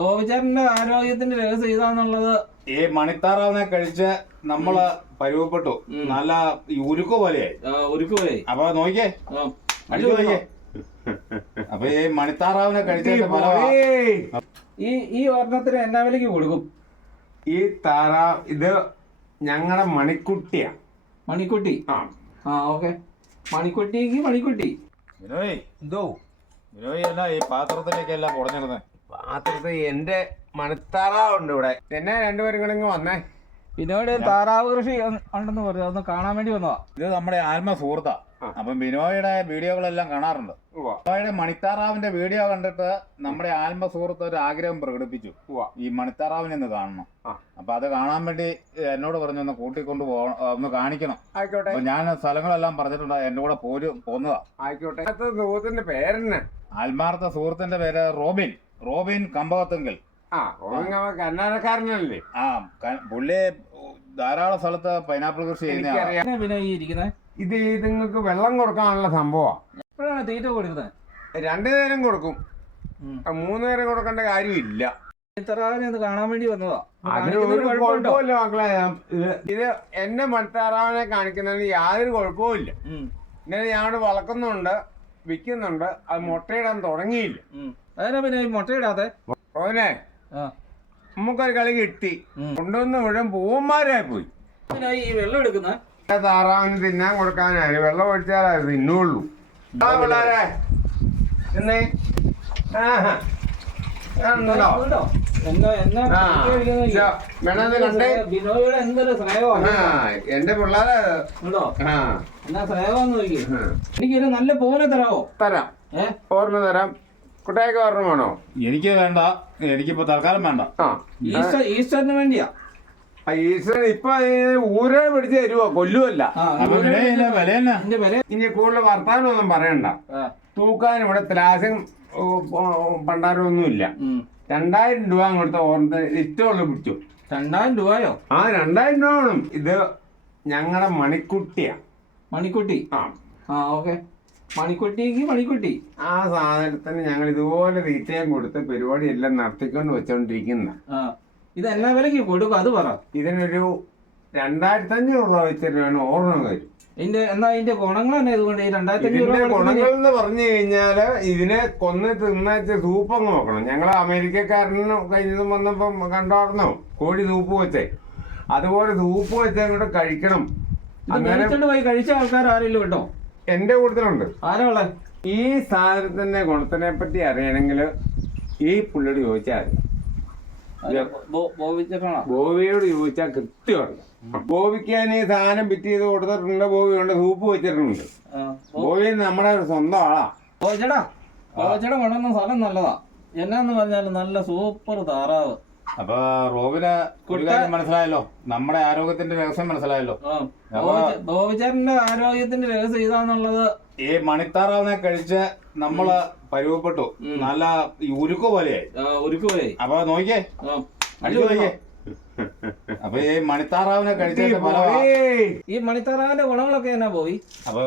ഗോപിച്ചേട്ടന്റെ ആരോഗ്യത്തിന്റെ രഹസ്യം ഇതാന്നുള്ളത് ഈ മണിത്താറാവിനെ കഴിച്ച് നമ്മള് പരുവപ്പെട്ടു. നല്ല ഉരുക്ക് പോലെയായി. ഉരുക്ക് പോലെയായി. അപ്പൊ നോക്കിയേ, അടിച്ചു നോക്കിയേ. അപ്പൊ ഈ മണിത്താറാവിനെ കഴിച്ച ഈ ഒരെണ്ണത്തിന് എന്നാ വിലക്ക് കൊടുക്കും? ഈ താറാവ് ഇത് ഞങ്ങളുടെ മണിക്കുട്ടിയാ. മണിക്കുട്ടി. ഓക്കെ. മണിക്കുട്ടിക്ക് മണിക്കുട്ടി. വിനോയ്, എന്തോ വിനോയ് എന്നാ ഈ പാത്രത്തിലേക്ക് എല്ലാം കുറഞ്ഞിരുന്നേ? പാത്രത്തിൽ എന്റെ മണിത്താറാവുണ്ട് ഇവിടെ. എന്നെ രണ്ടുപേരും കൂടെ ഇങ്ങ് വന്നേ. ബിനോയുടെ താറാവ് കൃഷി ഉണ്ടെന്ന് പറഞ്ഞു, അതൊന്ന് കാണാൻ വേണ്ടി വന്നതാ. ഇത് നമ്മുടെ ആത്മ സുഹൃത്താ. അപ്പം ബിനോയുടെ വീഡിയോകളെല്ലാം കാണാറുണ്ട്. ബിനോയുടെ മണിത്താറാവിന്റെ വീഡിയോ കണ്ടിട്ട് നമ്മുടെ ആത്മ സുഹൃത്ത് ഒരു ആഗ്രഹം പ്രകടിപ്പിച്ചു, ഈ മണിത്താറാവിനെ ഒന്ന് കാണണം. അപ്പൊ അത് കാണാൻ വേണ്ടി എന്നോട് പറഞ്ഞു ഒന്ന് കൂട്ടിക്കൊണ്ട് ഒന്ന് കാണിക്കണം. ആയിക്കോട്ടെ. ഞാൻ സ്ഥലങ്ങളെല്ലാം പറഞ്ഞിട്ടുണ്ട്, എന്റെ കൂടെ പോന്നതാ. ആയിക്കോട്ടെ. സുഹൃത്തിന്റെ പേരെന്നെ? ആത്മാർത്ഥ സുഹൃത്തിന്റെ പേര് റോബിൻ. റോബിൻ കമ്പകത്തെങ്കിൽ. കർണാടകക്കാരനല്ലേ? പുള്ളി ധാരാളം സ്ഥലത്ത് പൈനാപ്പിൾ കൃഷി ചെയ്യുന്ന. ഇത് നിങ്ങൾക്ക് വെള്ളം കൊടുക്കാനുള്ള സംഭവമാണ്. എപ്പോഴാണ് തീറ്റ കൊടുക്കുന്നത്? 2 നേരം കൊടുക്കും, 3 നേരം കൊടുക്കേണ്ട കാര്യമില്ല. കാണാൻ വേണ്ടി വന്നതാ. അതിനൊരു കുഴപ്പമില്ല മക്കളെ. ഇത് എന്നെ മണിത്താറാവിനെ കാണിക്കുന്നതിന് യാതൊരു കുഴപ്പമില്ല. ഇങ്ങനെ ഞാൻ വളർക്കുന്നുണ്ട്, വിൽക്കുന്നുണ്ട്. അത് മുട്ടയിടാൻ തുടങ്ങിയില്ല. അതിനാ പിന്നെ മുട്ടയിടാതെ? ഓനെ നമുക്കൊരു കളി കിട്ടി, കൊണ്ടുവന്ന് മുഴുവൻ പൂവന്മാരായി പോയി. ഈ വെള്ളം എടുക്കുന്ന താറാവിന് തിന്നാൻ കൊടുക്കാനായി വെള്ളം ഒഴിച്ചാലേ തിന്നുള്ളൂ. പിള്ളേരെ എന്നേ എന്റെ പിള്ളേരെ എനിക്കൊരു നല്ല പൂനെ തരാമോ? തരാം, ഓർമ്മ തരാം. കുട്ടിയൊക്കെ ഓർമ്മ വേണോ? എനിക്ക് വേണ്ട, എനിക്കിപ്പോ തൽക്കാലം വേണ്ട. ഈസ്റ്ററിന് വേണ്ടിയാ. ഈസ്റ്റർ ഇപ്പൊ ഊരെ പിടിച്ച് തരുവോ? കൊല്ലുവല്ല. ഇനി കൂടുതൽ വർത്താനൊന്നും പറയണ്ട. തൂക്കാൻ ഇവിടെ ത്രാസും പണ്ടാരമൊന്നുമില്ല. 2000 രൂപ കൊടുത്ത ഓർമ്മ ഇഷ്ടമുള്ള പിടിച്ചു. 2000 രൂപയോ? 2000 രൂപ വേണം. ഇത് ഞങ്ങളുടെ മണിക്കുട്ടിയാ. മണിക്കുട്ടി. ഓക്കെ. മണിക്കുട്ടിക്ക് മണിക്കുട്ടി. ആ സാധനത്തിന് ഞങ്ങൾ ഇതുപോലെ തീറ്റയും കൊടുത്ത് പരിപാടി എല്ലാം നടത്തിക്കൊണ്ട് വെച്ചോണ്ടിരിക്കുന്ന. ഇത് എന്നാ വിലക്ക് കൊടുക്കും അത് പറ. ഇതിനൊരു 2500 രൂപ വെച്ചിട്ട് വേണം ഓർമ്മ വരും. ഇതിന്റെ ഗുണങ്ങൾ തന്നെ ഇതുകൊണ്ട് 2500 ഗുണങ്ങൾ എന്ന് പറഞ്ഞു കഴിഞ്ഞാല് ഇതിനെ കൊന്ന് തിന്നച്ച് സൂപ്പ് അങ്ങ് നോക്കണം. ഞങ്ങള് അമേരിക്കക്കാരന് കഴിഞ്ഞതും വന്നപ്പം കണ്ടാർന്നോ കോഴി സൂപ്പ് വെച്ചേ, അതുപോലെ സൂപ്പ് വെച്ച് അങ്ങോട്ട് കഴിക്കണം. അങ്ങനെ പോയി കഴിച്ച ആൾക്കാർ ആരെങ്കിലും ഉണ്ടോ? എന്റെ കൂട്ടത്തിലുണ്ട്. ആരാ ഉള്ളെ? ഈ സാധനത്തിന്റെ ഗുണത്തിനെ പറ്റി അറിയണമെങ്കിൽ ഈ പുള്ളിയോട് ചോദിച്ചാൽ ബോബിയോട് ചോദിച്ചാൽ കൃത്യമാണ്. ബോബിക്കാൻ ഈ സാധനം ഫിറ്റ് ചെയ്ത് കൊടുത്തിട്ടുണ്ട്, ബോബിയുണ്ട്, സൂപ്പ് വെച്ചിട്ടുണ്ട്. ബോബി നമ്മുടെ സ്വന്തം ആളാ. ചേട്ടാ കൊണ്ടുവന്ന സ്ഥലം നല്ലതാ. എന്നാന്ന് പറഞ്ഞാല് നല്ല സൂപ്പർ താറാവ്. അപ്പൊ റോബിന് ഒരു കാര്യം മനസ്സിലായല്ലോ, നമ്മുടെ ആരോഗ്യത്തിന്റെ രഹസ്യം മനസ്സിലായല്ലോ. ബോബിച്ചേട്ടന്റെ ആരോഗ്യത്തിന്റെ രഹസ്യം ഇതാന്നുള്ളത് ഈ മണിത്താറാവിനെ കഴിച്ച് നമ്മള് പരുവപ്പെട്ടു. നല്ല ഉരുക്ക് പോലെയായി. ഉരുക്ക് പോലെയായി. അപ്പൊ നോക്കിയേ, അടിച്ചു നോക്കിയേ. അപ്പൊ ഈ മണിത്താറാവിനെ കഴിച്ചതിന്റെ ഫലമാണ്. ഈ മണിത്താറാവിന്റെ ഗുണങ്ങളൊക്കെ എന്നാ പോയി? അപ്പൊ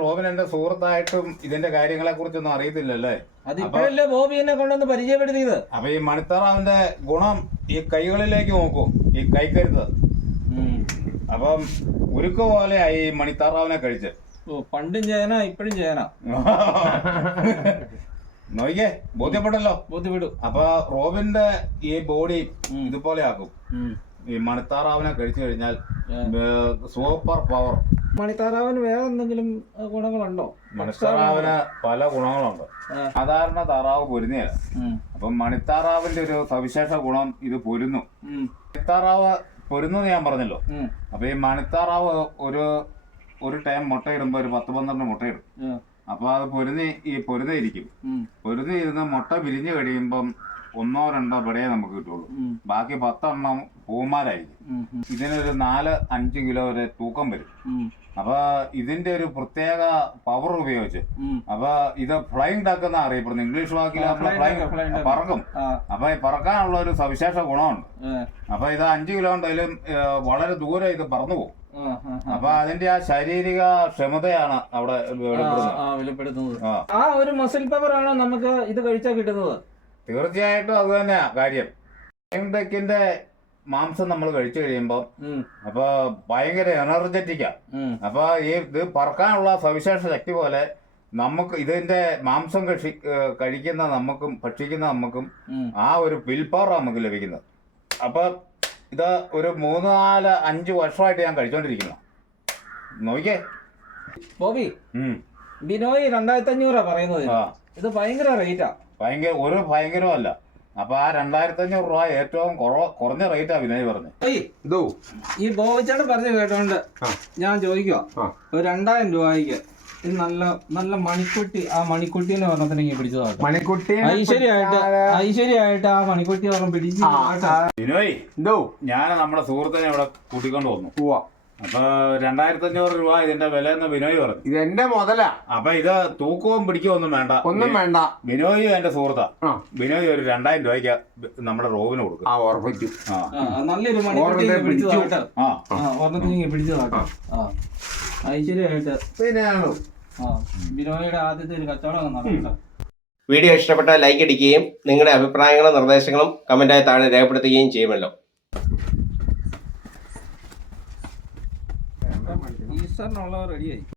റോബിൻ എന്റെ സുഹൃത്തായിട്ടും ഇതിന്റെ കാര്യങ്ങളെ കുറിച്ചൊന്നും അറിയത്തില്ലല്ലേ. അതിപ്പോഴല്ലേ ബോബി എന്നെ കൊണ്ടൊന്ന് പരിചയപ്പെടുത്തിയത്. അപ്പൊ ഈ മണിത്താറാവിന്റെ ഗുണം ഈ കൈകളിലേക്ക് നോക്കൂ, ഈ കൈക്കരുത്ത്. അപ്പം ഉരുക്ക് പോലെയായി ഈ മണിത്താറാവിനെ കഴിച്ച്. പണ്ടും ചെയ്യാനാ ഇപ്പഴും ചെയ്യാനാ. നോക്കിയേ, ബോധ്യപ്പെട്ടല്ലോ. ബോധ്യപ്പെടും. അപ്പൊ റോബിന്റെ ഈ ബോഡി ഇതുപോലെ ആക്കും ഈ മണിത്താറാവിനെ കഴിച്ചു കഴിഞ്ഞാൽ. Super power. മണിത്താറാവിന് വേറെ എന്തെങ്കിലും ഗുണങ്ങളുണ്ടോ? മണിത്താറാവിന് പല ഗുണങ്ങളുണ്ട്. സാധാരണ താറാവ് പൊരുന്നിയല്ല. അപ്പൊ മണിത്താറാവിന്റെ ഒരു സവിശേഷ ഗുണം ഇത് പൊരുന്നു. മണിത്താറാവ് പൊരുന്നു ഞാൻ പറഞ്ഞല്ലോ. അപ്പൊ ഈ മണിത്താറാവ് ഒരു ടൈം മുട്ടയിടുമ്പോ ഒരു 10-12 മുട്ടയിടും. അപ്പൊ അത് പൊരുന്നിരിക്കും. പൊരുന്നിരുന്ന് മുട്ട വിരിഞ്ഞു കഴിയുമ്പം 1-2 പിടയെ നമുക്ക് കിട്ടുള്ളൂ. ബാക്കി 10 എണ്ണം പൂമാരായിരിക്കും. ഇതിനൊരു 4-5 കിലോ വരെ തൂക്കം വരും. അപ്പൊ ഇതിന്റെ ഒരു പ്രത്യേക പവർ ഉപയോഗിച്ച് അപ്പൊ ഇത് ഫ്ലൈങ് ഡക്ക് എന്നാ അറിയപ്പെടുന്നത്. ഇംഗ്ലീഷ് വാക്കിൽ പറക്കും. അപ്പൊ ഈ പറക്കാനുള്ള ഒരു സവിശേഷ ഗുണമുണ്ട്. അപ്പൊ ഇത് 5 കിലോ ഉണ്ടെങ്കിലും വളരെ ദൂരെ ഇത് പറന്നു പോകും. അപ്പൊ അതിന്റെ ആ ശാരീരിക ക്ഷമതയാണ് അവിടെ വെളിപ്പെടുത്തുന്നത്. ആ ഒരു മസിൽ പവർ ആണോ നമുക്ക് ഇത് കഴിച്ചാൽ കിട്ടുന്നത്? തീർച്ചയായിട്ടും അത് തന്നെയാ കാര്യം. ടെക്കിന്റെ മാംസം നമ്മൾ കഴിച്ചു കഴിയുമ്പോൾ അപ്പൊ ഭയങ്കര എനർജറ്റിക്കാ. അപ്പൊ ഈ ഇത് പറക്കാനുള്ള സവിശേഷ ശക്തി പോലെ നമുക്ക് ഇതിന്റെ മാംസം കഴിക്കുന്ന നമുക്കും ഭക്ഷിക്കുന്ന നമുക്കും ആ ഒരു വിൽ പവർ നമുക്ക് ലഭിക്കുന്നത്. അപ്പൊ ഇത് ഒരു 3-4-5 വർഷമായിട്ട് ഞാൻ കഴിച്ചോണ്ടിരിക്കുന്നു. നോക്കിയേ ബോബി, ബിനോയ് 2500 പറയുന്നത്. ഇത് ഭയങ്കര റേറ്റാ. ഭയങ്കരമല്ല. അപ്പൊ ആ 2500 രൂപ ഏറ്റവും കുറഞ്ഞ റേറ്റാ വിനയ് പറഞ്ഞു. ഈ ബോബിച്ചേട്ടൻ പറഞ്ഞു കേട്ടോണ്ട് ഞാൻ ചോദിക്കുക, ഒരു 2000 രൂപയ്ക്ക് ഇത് നല്ല മണിക്കുട്ടി, ആ മണിക്കുട്ടീനെ പറഞ്ഞിട്ടുണ്ടെങ്കിൽ പിടിച്ചതാട്ടോ. മണിക്കുട്ടി ഐശ്വര്യമായിട്ട് ആ മണിക്കുട്ടി പറഞ്ഞ പിടിച്ചു. വിനോയ്, ഞാൻ നമ്മുടെ സുഹൃത്തിനെ ഇവിടെ കൂട്ടിക്കൊണ്ട് വന്നു. അപ്പൊ 2500 രൂപ ഇതിന്റെ വില എന്ന് ബിനോയ് പറഞ്ഞു. ഇത് എന്റെ മുതലാ. അപ്പൊ ഇത് തൂക്കവും പിടിക്കുകയും ഒന്നും വേണ്ട. ബിനോയ് എന്റെ സുഹൃത്താ. ബിനോയ് ഒരു 2000 രൂപയ്ക്ക് നമ്മുടെ റോബിന് കൊടുക്കും. നല്ലൊരു മണിക്കുട്ടി പിടിച്ചതാട്ടോ. ഒരെണ്ണത്തിന് പിടിച്ചതാട്ടോ. ഐശ്വര്യമായിട്ട് ബിനോയുടെ ആദ്യത്തെ ഒരു കച്ചവടം നടക്കാം. വീഡിയോ ഇഷ്ടപ്പെട്ടാൽ ലൈക്ക് അടിക്കുകയും നിങ്ങളുടെ അഭിപ്രായങ്ങളും നിർദ്ദേശങ്ങളും കമന്റായി താഴെ രേഖപ്പെടുത്തുകയും ചെയ്യുമല്ലോ. ഈസ്റ്ററിനുള്ളവർ റെഡിയായി.